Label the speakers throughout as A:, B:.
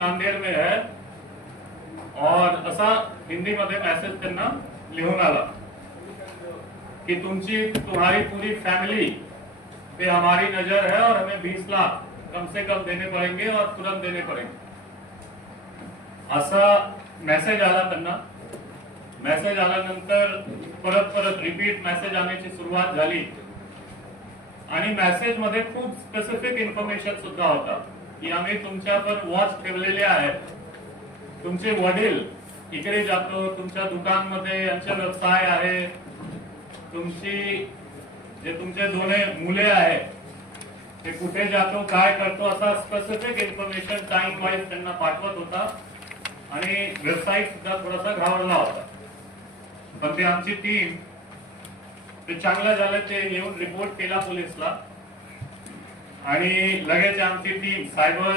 A: नांदेड में है। और असा हिंदीमध्ये मेसेज त्यांना लिहून आला की तुमची तुम्हारी पूरी फैमिली पे हमारी नजर है और हमें 20 लाख कम से कम देने पड़ेंगे और तुरंत देने पड़ेंगे। असा मेसेज आला त्यांना। मेसेज आल्यानंतर परत परत रिपीट मेसेज आण्याची सुरुवात झाली. आणि मेसेजमध्ये खूप स्पेसिफिक इन्फॉर्मेशन सुद्धा होता. की आम्ही तुमच्यावर वॉच ठेवलेले आहेत तुमचे वडील इकडे जातो तुमच्या दुकानमध्ये यांचे व्यवसाय आहे. तुमची जे तुमचे दोन्ही मुले आहेत ते कुठे जातो काय करतो असा स्पेसिफिक इन्फॉर्मेशन टाइम वाईज त्यांना पाठवत होता. आणि वेबसाईट सुद्धा थोडासा घावरला होता. पण ते आमची टीम ते चांगलं झालं ते येऊन रिपोर्ट केला पोलीसला. आणि लगेच आमची team cyber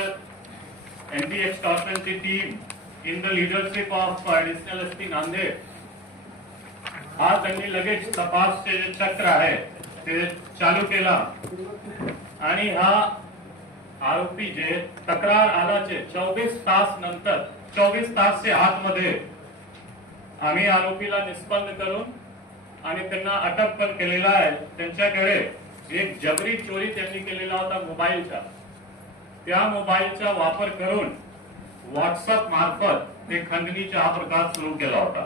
A: anti एक्सटॉर्शनची team in the leadership of additional S P Nanded हा त्यांनी लगेच तपासचे जे चक्र आहे ते चालू केला. आणि हा आरोपी जे तक्रार आलाचे चोवीस तास नंतर चोवीस तासच्या आतमध्ये आम्ही आरोपीला निष्पन्न करून आणि त्यांना अटक पण केलेला आहे. त्यांच्याकडे एक जबरी चोरी त्यांनी केलेला होता मोबाईलचा. त्या मोबाईलचा वापर करून व्हॉट्सअप मार्फत ते खंडणीचा हा प्रकार सुरू केला होता.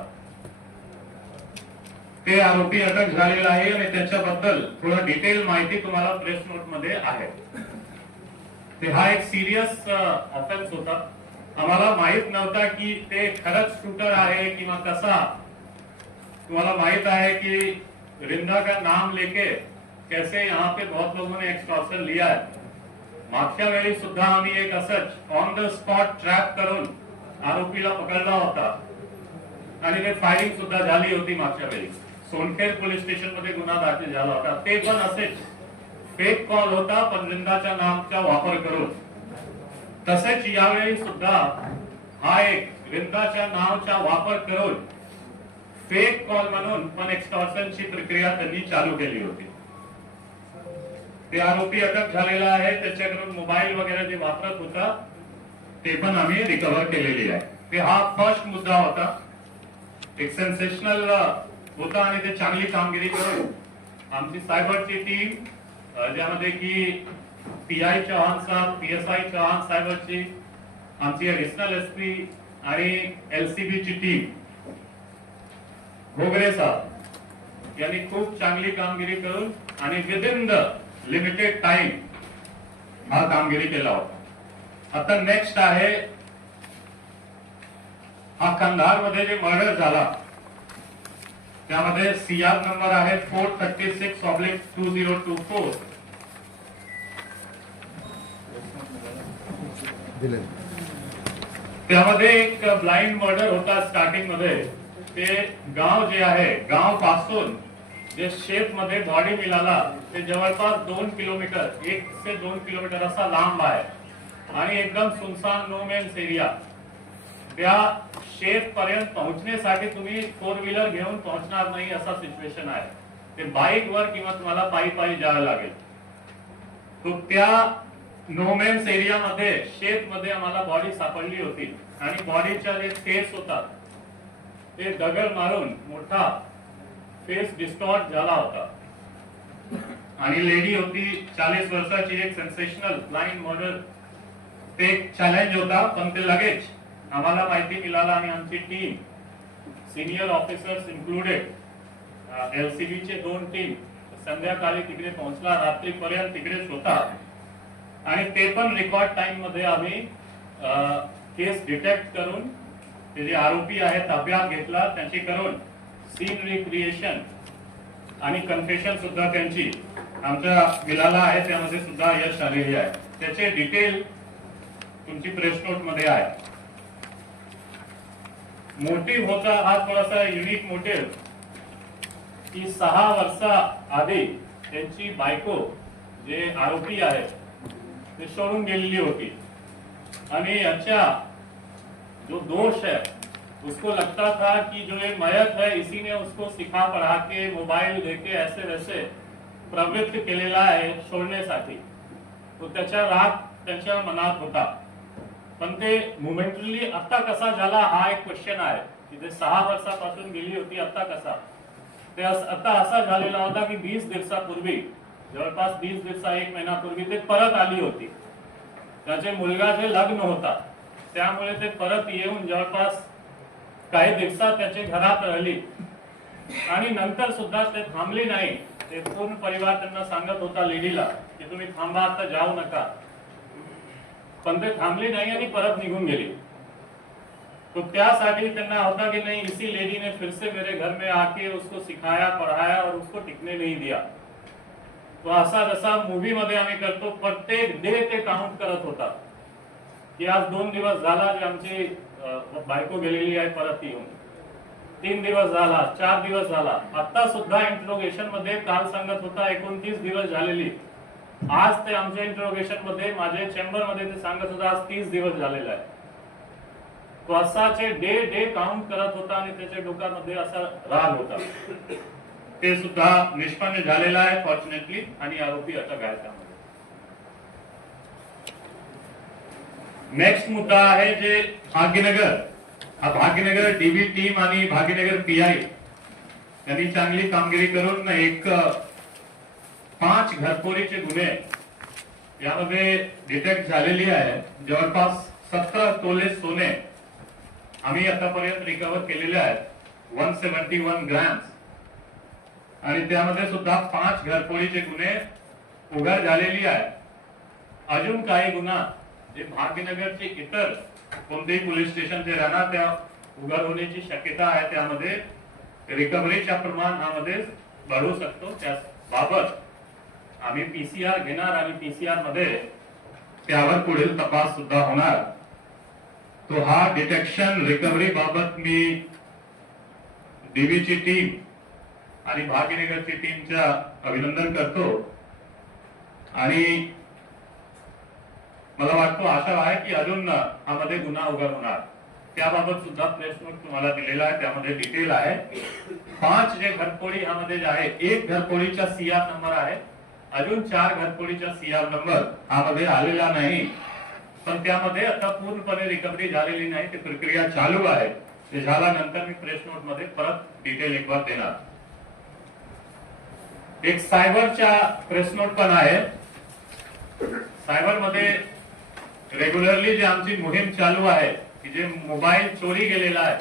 A: ते आरोपी अटक झालेला आहे आणि त्याच्याबद्दल थोडं डिटेल माहिती तुम्हाला प्रेस नोटमध्ये आहे. ते हा एक सिरियस ऑफेन्स होता. आम्हाला माहीत नव्हता की ते खरंच शूटर आहे किंवा कसा. तुम्हाला माहीत आहे की रिंदा का नाम लेके कैसे यहाँ पे बहुत लोगों ने एक्सटॉर्शन लिया है। मागच्या वेळी सुद्धा आम्ही एक असंच ऑन द स्पॉट ट्रॅप करून आरोपीला पकडला होता. आणि ते फायरिंग सुद्धा झाली होती मागच्या वेळी सोनखेर पोलीस स्टेशनमध्ये गुन्हा दाखल झाला होता. ते पण असेच फेक कॉल होता पंजिंदाच्या नामचा वापर करून. तसेच यावेळी सुद्धा हा एक विंदाच्या नावचा वापर करून फेक कॉल म्हणून पण एक्सटॉर्शनची प्रक्रिया त्यांनी चालू केली होती. ते आरोपी अटक झालेला आहे. त्याच्याकडून मोबाईल वगैरे जे वापरत होता ते पण आम्ही रिकव्हर केलेली आहे. ते हा फर्स्ट मुद्दा होता. एक सेन्सेशनल होता आणि ते चांगली कामगिरी करून आमची सायबरची टीम ज्यामध्ये की पी आय चव्हाण साहेब पी एस आय चव्हाण साहेबांची आमची ऍडिशनल एस पी आणि एलसीबी ची टीम घोगरे साहेब यांनी खूप चांगली कामगिरी करून आणि विदिन द लिमिटेड टाइम हा कामगिरी केला होता. आता नेक्स्ट आहे हा कंधारमध्ये जे मर्डर झाला त्यामध्ये सीआर नंबर आहे four thirty six oblique two zero two four त्यामध्ये एक ब्लाइंड मर्डर होता स्टार्टिंगमध्ये. ते गाव जे आहे गावपासून जे शेपमध्ये बॉडी मिळाला ते जवळपास दोन किलोमीटर एक ते दोन किलोमीटर असा लांब आहे. आणि एकदम सुनसान नो मेन्स एरिया त्या शेप पर्यंत पोहोचण्यासाठी तुम्ही फोर व्हीलर घेऊन पोहोचणार नाही असा सिच्युएशन आहे. ते बाईक वर किंवा तुम्हाला पायी पायी जावं लागेल. तो त्या नोमेन्स एरियामध्ये शेत मध्ये आम्हाला बॉडी सापडली होती. आणि बॉडीच्या जे केस होता ते दगड मारून मोठा फेस डिस्टॉर्ट झाला होता. आणि लेडी होती चाळीस वर्षाची एक सेन्सेशनल ब्लाइंड मॉडल ते एक चॅलेंज होता पण ते लगेच आम्हाला माहिती मिळाला आणि आमची team senior officers included LCB चे दोन टीम संध्याकाळी तिकडे पोहोचला रात्रीपर्यंत तिकडेच होता आणि ते पण रेकॉर्ड टाइममध्ये आम्ही केस डिटेक्ट करून ते जे आरोपी आहेत ताब्यात घेतला त्यांची करून सीन रिक्रिएशन आणि कन्फेशन सुद्धा त्यांची. आमच्या मिळाला आहे त्यामध्ये सुद्धा यश आलेली आहे. त्याचे डिटेल तुमची प्रेस नोटमध्ये आहे. मोटिव्ह होता हा थोडासा युनिक मोटिव्ह की सहा वर्षा आधी त्यांची बायको जे आरोपी आहे ते सोडून गेलेली होती. आणि याच्या जो दोष आहे उसको लगता था कि जो ये मयत है इसी ने उसको सिखा पढ़ा के मोबाईल देके ऐसे वैसे प्रवृत्त केलेला आहे सोडण्यासाठी तो त्याचा राग त्यांच्या मनात होता। पण ते मुमेंटली आता कसा झाला हा एक क्वेश्चन आहे. तिथे सहा वर्षापासून गेली होती आता कसा? ते अस- आता असा झालेला होता की वीस दिवसापूर्वी जवळपास वीस दिवसा एक महिनापूर्वी ते परत आली होती. त्याचे मुलगाचे लग्न होता त्यामुळे ते परत येऊन जवळपास काही दिवसात त्याचे घरात राहिली. आणि नंतर सुद्धा ते थांबली नाही. ते पूर्ण परिवार त्यांना सांगत होता लेडीला की तुम्ही थांबा आता जाऊ नका. पण ते थांबली नाही आणि परत निघून गेली. तो त्यासाठी त्यांना होता कि नहीं इसी लेडी ने फिर से मेरे घर में आके उसको सिखाया पढ़ाया और उसको टिकने नहीं दिया. तो असा जसा मूवी मध्ये आम्ही करतो प्रत्येक डे ते काउंट करत होता. की आज दोन दिवस झाला जे आमची बायको गेलेली आहे परत येऊन. तीन दिवस झाला चार दिवस झाला. आता सुद्धा इंट्रोगेशनमध्ये काल सांगत होता एकोणतीस दिवस झालेली. आज ते आमच्या इंट्रोगेशनमध्ये माझे चेंबरमध्ये ते सांगत होता आज तीस दिवस झालेला आहे. तो असाचे डे डे काउंट करत होता आणि त्याच्या डोक्यामध्ये असा राग होता. ते सुद्धा निष्पन्न झालेला आहे फॉर्च्युनेटली आणि आरोपी अटक आहे त्यामध्ये नेक्स्ट मुद्दा आहे जे भाग्यनगर. हा भाग्यनगर डीबी टीम आणि भाग्यनगर पीआय त्यांनी चांगली कामगिरी करून एक पाच घरफोडीचे गुन्हे यामध्ये डिटेक्ट झालेली आहे. जवळपास सतरा तोले सोने आम्ही आतापर्यंत रिकवर केलेले आहेत. वन सेव्हन्टी वन ग्रॅम्स आणि त्यामध्ये सुद्धा पाच घरफोडीचे गुन्हे उघड झालेली आहे. अजून काही गुन्हा जे भाग्यनगरचे इतर कोणतेही पोलीस स्टेशन जे राहणार त्या उघड होण्याची शक्यता आहे त्यामध्ये रिकव्हरीच्या प्रमाणामध्ये वाढवू शकतो. त्या बाबत आम्ही पीसीआर घेणार आणि पीसीआरमध्ये त्यावर पुढील तपास सुद्धा होणार. तो हा डिटेक्शन रिकव्हरी बाबत मी डीबीची टीम आणि भाग्यनगरची टीमच्या अभिनंदन करतो. आणि मला वाटतो आशा आहे की अजून यामध्ये गुन्हा उघड होणार. त्याबाबत सुद्धा प्रेस नोट तुम्हाला दिलेला आहे त्यामध्ये डिटेल आहे. पाच जे घरपोळी ह्यामध्ये जे आहे एक घरपोळीचा सीआर नंबर आहे. अजून चार घरफोडीचा सीआर नंबर यामध्ये आलेला नाही. पण त्यामध्ये आता पूर्णपणे रिकव्हरी झालेली नाही ती प्रक्रिया चालू आहे. ते झाल्यानंतर मी प्रेस नोटमध्ये परत डिटेल एक बार देणार. एक सायबरच्या प्रेस नोट पण आहे. सायबरमध्ये रेग्युलरली जे आमची मोहीम चालू आहे की जे मोबाईल चोरी गेलेला आहे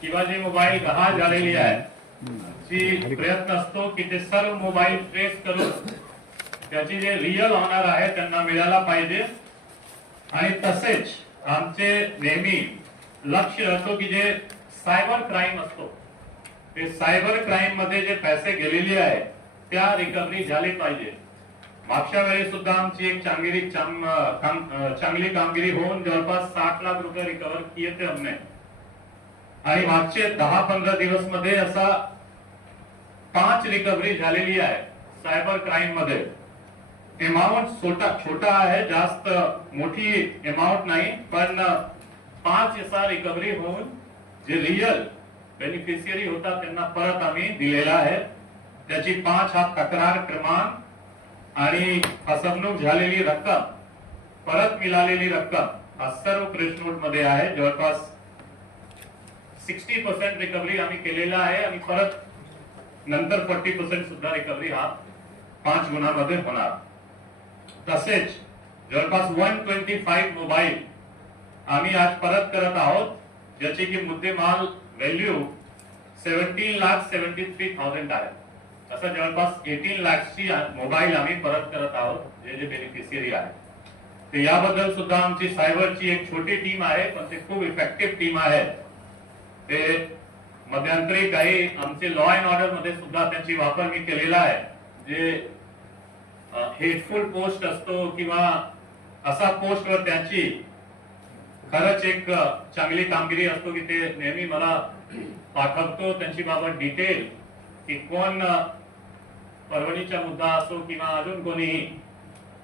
A: किंवा जे मोबाईल गहाळ झालेली आहे ती प्रयत्न असतो की ते सर्व मोबाईल ट्रेस करून त्याची जे रिअल ऑनर आहे त्यांना मिळायला पाहिजे. आणि तसेच आमचे नेहमी लक्ष राहतो की जे सायबर क्राईम असतो ते सायबर क्राईममध्ये जे पैसे गेलेले आहे त्या रिकव्हरी झाली पाहिजे. मागच्या वेळी सुद्धा आमची एक चांगली चांग- काम- चांगली कामगिरी होऊन जवळपास साठ लाख रुपये रिकव्हर किए थे हमने. आणि मागचे दहा पंधरा दिवसमध्ये असा पाच रिकव्हरी झालेली आहे सायबर क्राईममध्ये. अमाऊंट छोटा छोटा आहे जास्त मोठी अमाऊंट नाही पण पाच असा रिकव्हरी होऊन जे रिअल बेनिफिशियरी होता त्यांना परत आम्ही दिलेला आहे. त्याची पाच हा तक्रार क्रमांक आणि फसवणूक झालेली रक्कम परत मिळालेली रक्कम हा सर्व प्रेसनोटमध्ये आहे. जवळपास सिक्स्टी पर्सेंट रिकव्हरी आम्ही केलेला आहे आणि परत नंतर फोर्टी पर्सेंट सुद्धा रिकव्हरी हा पाच गुणांमध्ये होणार. तसेच जवळपास वन ट्वेंटी फाईव्ह मोबाईल आम्ही आज परत करत आहोत ज्याची की मुद्देमाल value seventeen lakh seventy three thousand आहे. असं जवळपास एटीन लाखची मोबाईल आम्ही परत करत आहोत जे जे बेनिफिशियरी आहे ते याबद्दल सुद्धा आमची सायबरची एक छोटी टीम आहे पण ते खूप इफेक्टिव्ह टीम आहे. ते मध्यंतरी काही आमचे लॉ अँड ऑर्डरमध्ये सुद्धा त्यांची वापर मी केलेला आहे. जे हेटफुल पोस्ट असतो किंवा असा पोस्टवर त्यांची खरंच एक चांगली कामगिरी असतो की ते नेहमी मला पाठवतो. त्यांची बाबत डिटेल की कोण अ, परवणीचा मुद्दा असो किंवा अजून कोणीही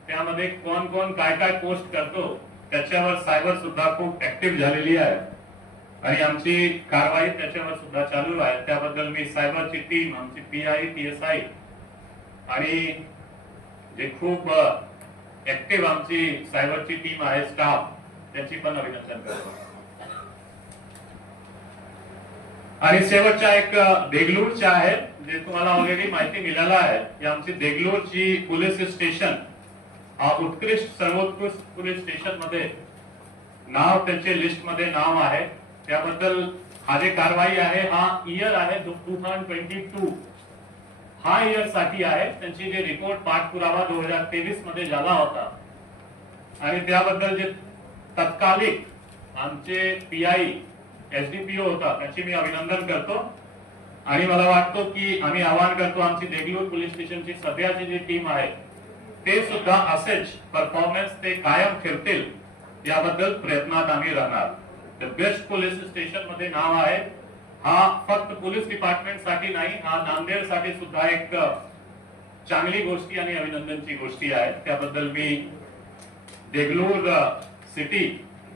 A: त्यामध्ये कोण कोण काय काय पोस्ट करतो त्याच्यावर सायबर सुद्धा खूप ऍक्टिव्ह झालेली आहे. आणि आमची कारवाई त्याच्यावर सुद्धा चालू आहे. त्याबद्दल मी सायबरची टीम आमची P I P S I आणि जे खूप ऍक्टिव्ह आमची सायबरची टीम आहे स्टाफ त्याची पण अभिनंदन करतो. आणि शेवटच्या एक देगलूरच्या आहेत जे तुम्हाला ऑलरेडी माहिती मिळालं आहे की आमची देगलूरची पोलीस स्टेशन हा उत्कृष्ट सर्वोत्कृष्ट पोलीस स्टेशनमध्ये नाव त्यांचे लिस्टमध्ये नाव आहे. त्याबद्दल हा जे कारवाई आहे. हा इयर आहे टू थाउजंड ट्वेंटी टू हा इयरसाठी आहे. त्यांची जे रिपोर्ट पाठपुरावा दोन हजार तेवीसमध्ये झाला होता. आणि त्याबद्दल जे तत्कालिक आमचे पीआय एसडीपीओ होता त्याचे मी अभिनंदन करतो. आणि मला वाटतो की आम्ही आवाहन करतो आमची देगलूर पोलीस स्टेशनची सध्याची जी टीम आहे ते सुद्धा असेच परफॉर्मन्स ते कायम ठेवतील याबद्दल प्रयत्नात आम्ही राहणार. द बेस्ट पोलीस स्टेशनमध्ये नाव आहे. हा फक्त पोलीस डिपार्टमेंटसाठी नाही हा नांदेडसाठी सुद्धा एक चांगली गोष्टी आणि अभिनंदनची गोष्टी आहे त्याबद्दल मी देगलूर सिटी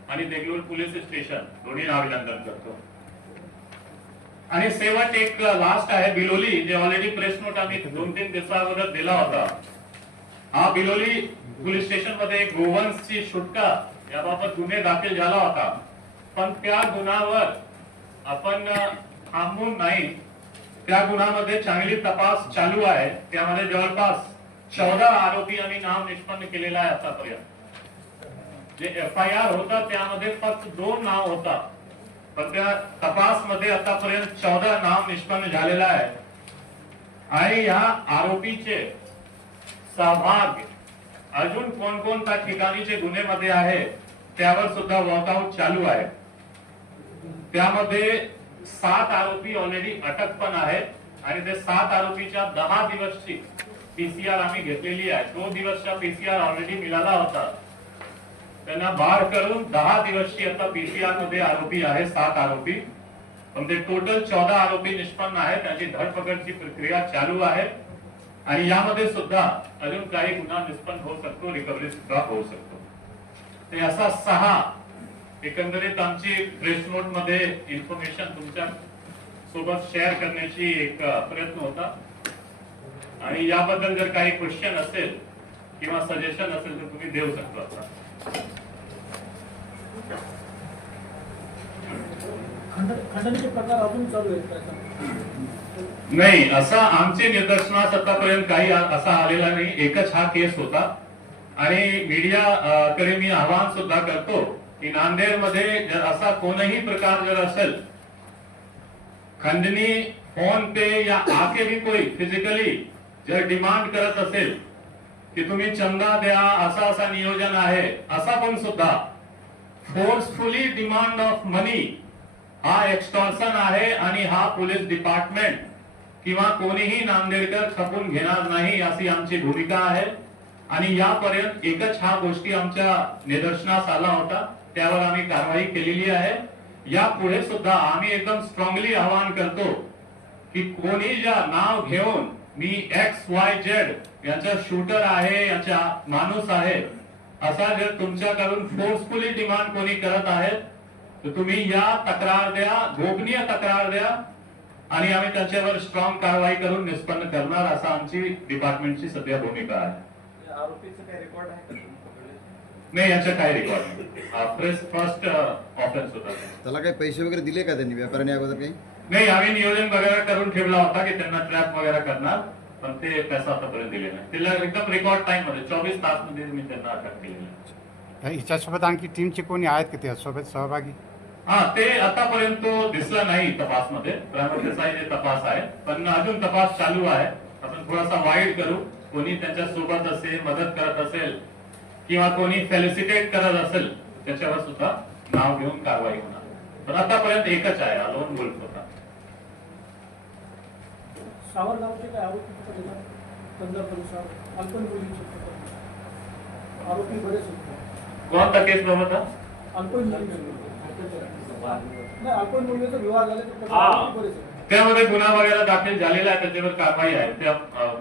A: आणि देगलूर पोलीस स्टेशन दोन्ही अभिनंदन करतो. आणि शेवट एक लास्ट आहे बिलोली जे ऑलरेडी प्रेस नोट आम्ही दोन तीन दिवसाअगोदर दिला होता. हा बिलोली पोलीस स्टेशनमध्ये गोवंशची सुटका याबाबत गुन्हे दाखल झाला होता. पण त्या गुन्ह्यावर आपण थांबून नाही. त्या गुन्ह्यामध्ये चांगली तपास चालू आहे. त्यामध्ये जवळपास चौदा आरोपी आम्ही नाव निष्पन्न केलेला आहे आतापर्यंत. जे एफ आय आर होता त्यामध्ये फक्त दोन नाव होता पण त्या तपासमध्ये आतापर्यंत चौदा नाव निष्पन्न झालेला आहे. आणि या आरोपीचे सहभाग अजून कोणकोणत्या ठिकाणीचे गुन्हेमध्ये आहे त्यावर सुद्धा वॉकआउट चालू आहे. त्यामध्ये सात आरोपी ऑलरेडी अटक पण आहेत आणि ते सात आरोपीच्या दहा दिवसची पीसीआर आम्ही घेतलेली आहे. तो दिवसचा पीसीआर ऑलरेडी मिळाला होता. त्यांना बार करून दहा दिवसची आता पीसीआरमध्ये आरोपी आहे सात आरोपी. पण ते टोटल चौदा आरोपी निष्पन्न आहे त्याची धरपकडची प्रक्रिया चालू आहे. आणि यामध्ये सुद्धा अजून काही गुन्हा निष्पन्न होऊ शकतो रिकव्हरी सुद्धा होऊ शकतो. ते असा सहा एकंदरीत आमची प्रेस नोटमध्ये इन्फॉर्मेशन तुमच्यासोबत शेअर करण्याची एक प्रयत्न होता. आणि याबद्दल जर काही क्वेश्चन असेल किंवा सजेशन असेल तर तुम्ही देऊ शकता आता.
B: खंड- खंडणीचे प्रकार अजून चालू आहेत
A: नाही असा आमचे निदर्शनास आतापर्यंत काही असा आलेला नाही. एकच हा केस होता. आणि मीडिया कडे मी आवाहन सुद्धा करतो की नांदेडमध्ये जर असा कोणही प्रकार जर असेल खंडणी फोन पे या आके भी कोई फिजिकली जर डिमांड करत असेल की तुम्ही चंदा द्या असा असा नियोजन आहे असा पण सुद्धा फोर्सफुली डिमांड ऑफ मनी हा एक्स्टॉर्सन आहे आणि हा पोलीस डिपार्टमेंट किंवा कोणीही नांदेडकर खपून घेणार नाही अशी आमची भूमिका आहे. आणि यापर्यंत एकच हा गोष्टी आमच्या निदर्शनास आला होता त्यावर आम्ही कारवाई केलेली आहे. यापुढे सुद्धा आम्ही एकदम स्ट्रॉंगली आवाहन करतो की कोणी ज्या नाव घेऊन मी एक्स वाय झेड याचा शूटर आहे याचा माणूस आहे असा जर तुमच्याकडून फोर्सफुली डिमांड कोणी करत आहेत तर तुम्ही या तक्रार द्या गोपनीय तक्रार द्या आणि आम्ही त्याच्यावर स्ट्रॉंग कारवाई करून निष्पन्न करणार असा आमची डिपार्टमेंटची सध्या भूमिका आहे.
C: या आरोपीचं काही रेकॉर्ड आहे का तुम्ही पकडले?
A: नाही याचं काही रेकॉर्ड नाही. फर्स्ट फर्स्ट ऑफेन्स होता
D: त्याला काही पैसे वगैरे दिले का त्यांनी व्यापाऱ्याने अगोदर काही?
A: नाही आम्ही नियोजन वगैरे करून ठेवला होता की त्यांना ट्रॅप वगैरे करणार पण ते पैसा आतापर्यंत दिले नाही. तिला एकदम रेकॉर्ड टाइममध्ये चोवीस तासमध्ये मी त्यांना अटक केलेली आहे.
E: हिच्यासोबत आणखी टीमचे कोणी आहेत का? त्यासोबत सहभागी?
A: हा ते आतापर्यंत दिसला नाही तपासमध्ये जे तपास आहे पण अजून तपास चालू आहे. आपण थोडासा वाईट करू. कोणी त्यांच्यासोबत असेल मदत करत असेल किंवा कोणी फेलिसिटेट करत असेल त्याच्यावर सुद्धा नाव घेऊन कारवाई होणार. पण आतापर्यंत एकच आहे अलोन वुल्फ होता.
B: सावरगावचे काय आरोपी परिसर. आरोपी बरेच होते.
A: कोणता केस बाबा
B: अल्पमुलीचे नाही अल्पमुलीचा विवाह झाले तर प्रकरण
A: हा. त्यामध्ये गुन्हा वगैरे दाखल झालेला आहे त्याच्यावर कारवाई आहे. त्या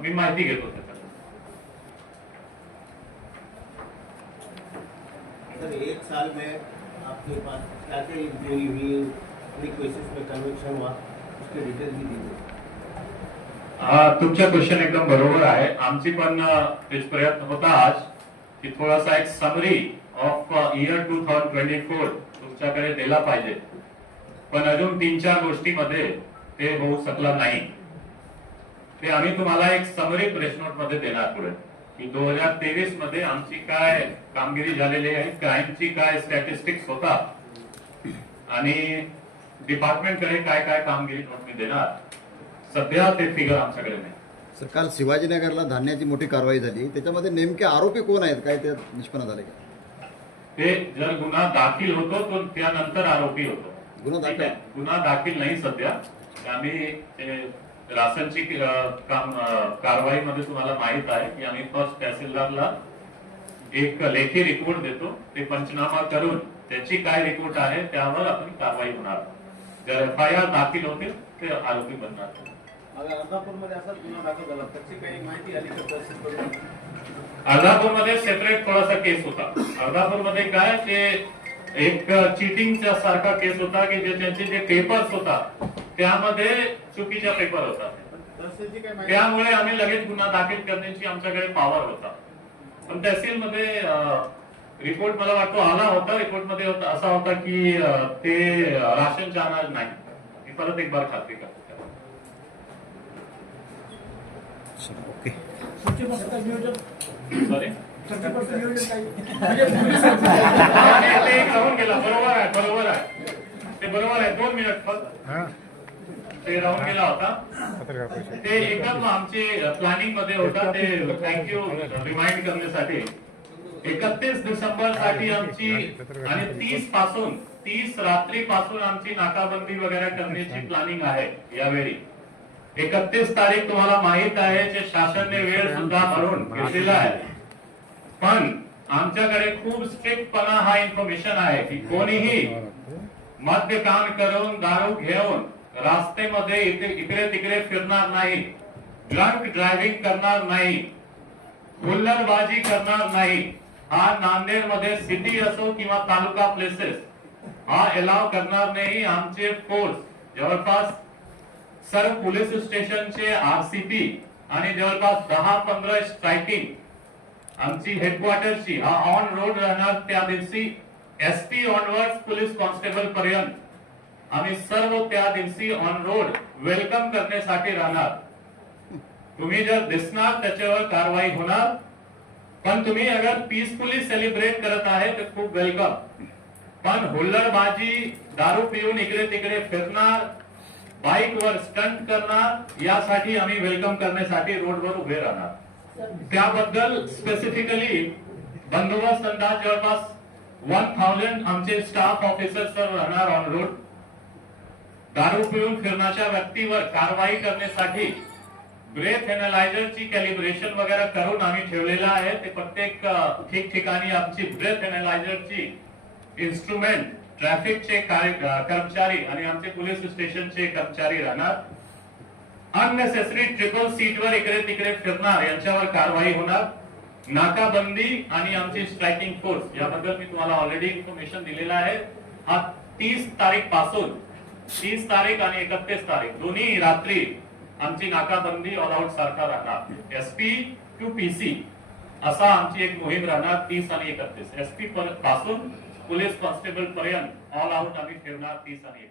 A: मी माहिती घेतो
C: सर एक साल में आपके पास क्या क्या इंक्वायरी हुई? कितने केसेस में कन्विक्शन हुआ? उसके डिटेल भी दीजिए।
A: हा, तुमचा क्वेश्चन एकदम बरोबर आहे. आमची पण तेच प्रयत्न होता आज की थोडासा एक summary of year two thousand twenty four तुमच्याकडे दिला पाहिजे. पण अजून तीन चार गोष्टीमध्ये ते होऊ शकला नाही. ते आम्ही तुम्हाला एक समरी प्रेस नोटमध्ये देणार पुढे. की दोन हजार तेवीसमध्ये आमची काय कामगिरी झालेली आहे क्राईमची काय स्टॅटिस्टिक्स होता आणि डिपार्टमेंटकडे काय काय कामगिरी तुम्ही देणार सध्या ते फिगर आमच्याकडे नाही.
D: सर काल शिवाजीनगरला धान्याची मोठी कारवाई झाली. त्याच्यामध्ये नेमके आरोपी कोण आहेत? काय ते निष्पन्न झाले का?
A: ते जर गुन्हा दाखल होतो तो त्यानंतर आरोपी होतो.
D: गुन्हा दाखल.
A: नाही सध्या. आम्ही अं, काम कारवाईमध्ये तुम्हाला माहीत आहे की आम्ही फर्स्ट तहसीलदारला एक लेखी रिपोर्ट देतो. ते पंचनामा करून त्याची काय रिपोर्ट आहे त्यावर आपली कारवाई होणार. जर एफ आय आर दाखल होतील ते आरोपी बनणार.
C: अर्धापूरमध्ये
A: सेपरेट थोडासा केस होता? अर्धापूरमध्ये काय? ते एक चिटिंगच्या सारखा केस होता की जे त्यांचे जे पेपर्स होता त्यामध्ये चुकीचा पेपर होता. त्यामुळे आम्ही लगेच गुन्हा दाखल करण्याची आमच्याकडे पॉवर होता. पण तहसीलमध्ये रिपोर्ट मला वाटतो आला होता. रिपोर्टमध्ये होता असा होता की ते राशनचा अनाज नाही. परत एक बार खात्री करतो
D: ओके
B: पुढचे मस्त नियोजन
A: सॉरी
B: पुढचे मस्त नियोजन काही म्हणजे पोलिसांचं
A: ते एक राहून गेला बरोबर आहे बरोबर आहे ते बरोबर आहे दोन मिनिट फक्त
E: हां.
A: ते राहून गेला होता ते एकदम आमचे प्लॅनिंगमध्ये होता ते थँक्यू रिमाइंड करण्यासाठी. एकतीस डिसेंबरसाठी आमची आणि तीसपासून तीस रात्री पासून आमची नाकाबंदी वगैरे करण्याची प्लॅनिंग आहे यावेळी. एकतीस तारीख तुम्हाला माहीत आहे जे शासनने वेळ सुद्धा भरून घेतलेला आहे. पण आमच्याकडे खूप स्ट्रिक्टपणा हा इन्फॉर्मेशन आहे की कोणीही मद्यपान करून दारू घेऊन रास्तेमध्ये इकडे तिकडे फिरणार नाही ड्रंक ड्रायव्हिंग करणार नाही हुल्लरबाजी करणार नाही. हा नांदेडमध्ये सिटी असो किंवा तालुका प्लेसेस हा एलाव करणार नाही आमचे फोर्स जवळपास सर्व पोलीस स्टेशनचे आरसीपी आणि जवळपास दहा पंधरा स्ट्रायकिंग. आमची हेडक्वार्टरची हा ऑन रोड राहणार त्या दिवशी S P onward police constable पर्यंत. आम्ही सर्व त्या दिवशी ऑन रोड वेलकम करण्यासाठी राहणार. तुम्ही जर दिसणार त्याच्यावर कारवाई होणार. पण तुम्ही अगर पीसफुली सेलिब्रेट करत आहे तर खूप वेलकम पण हुल्लडबाजी दारू पिऊन इकडे तिकडे फिरणार बाईकवर स्टंट करणार यासाठी आम्ही वेलकम करण्यासाठी रोडवर उभे राहणार. त्याबद्दल स्पेसिफिकली बंदोबस्त अंदाज जवळपास वन थाउजंड आमचे स्टाफ ऑफिसर्स राहणार ऑन रोड दारू पिऊन फिरण्याच्या व्यक्तीवर कारवाई करण्यासाठी ब्रेथ एनालायझरची कॅलिब्रेशन वगैरे करून आम्ही ठेवलेलं आहे. ते प्रत्येक ठिकठिकाणी आमची ब्रेथ एनालायझरची इन्स्ट्रुमेंट ट्रॅफिकचे कर्मचारी आणि आमचे पोलीस स्टेशनचे कर्मचारी राहणार. अननेसेसरी ट्रिपल सीटवर इकडे तिकडे फिरणार यांच्यावर कारवाई होणार. नाकाबंदी आणि आमची स्ट्रायकिंग फोर्स याबद्दल मी तुम्हाला ऑलरेडी इन्फॉर्मेशन दिलेलं आहे. हा तीस तारीखपासून तीस तारीख आणि एकतीस तारीख दोन्ही रात्री आमची नाकाबंदी ऑल आउट सारखा राहणार. एसपी टू पीसी असा आमची एक मोहीम राहणार तीस आणि एकतीस. एसपी पासून पोलीस कॉन्स्टेबल पर्यंत ऑल आउट आम्ही ठेवणार तीस आणि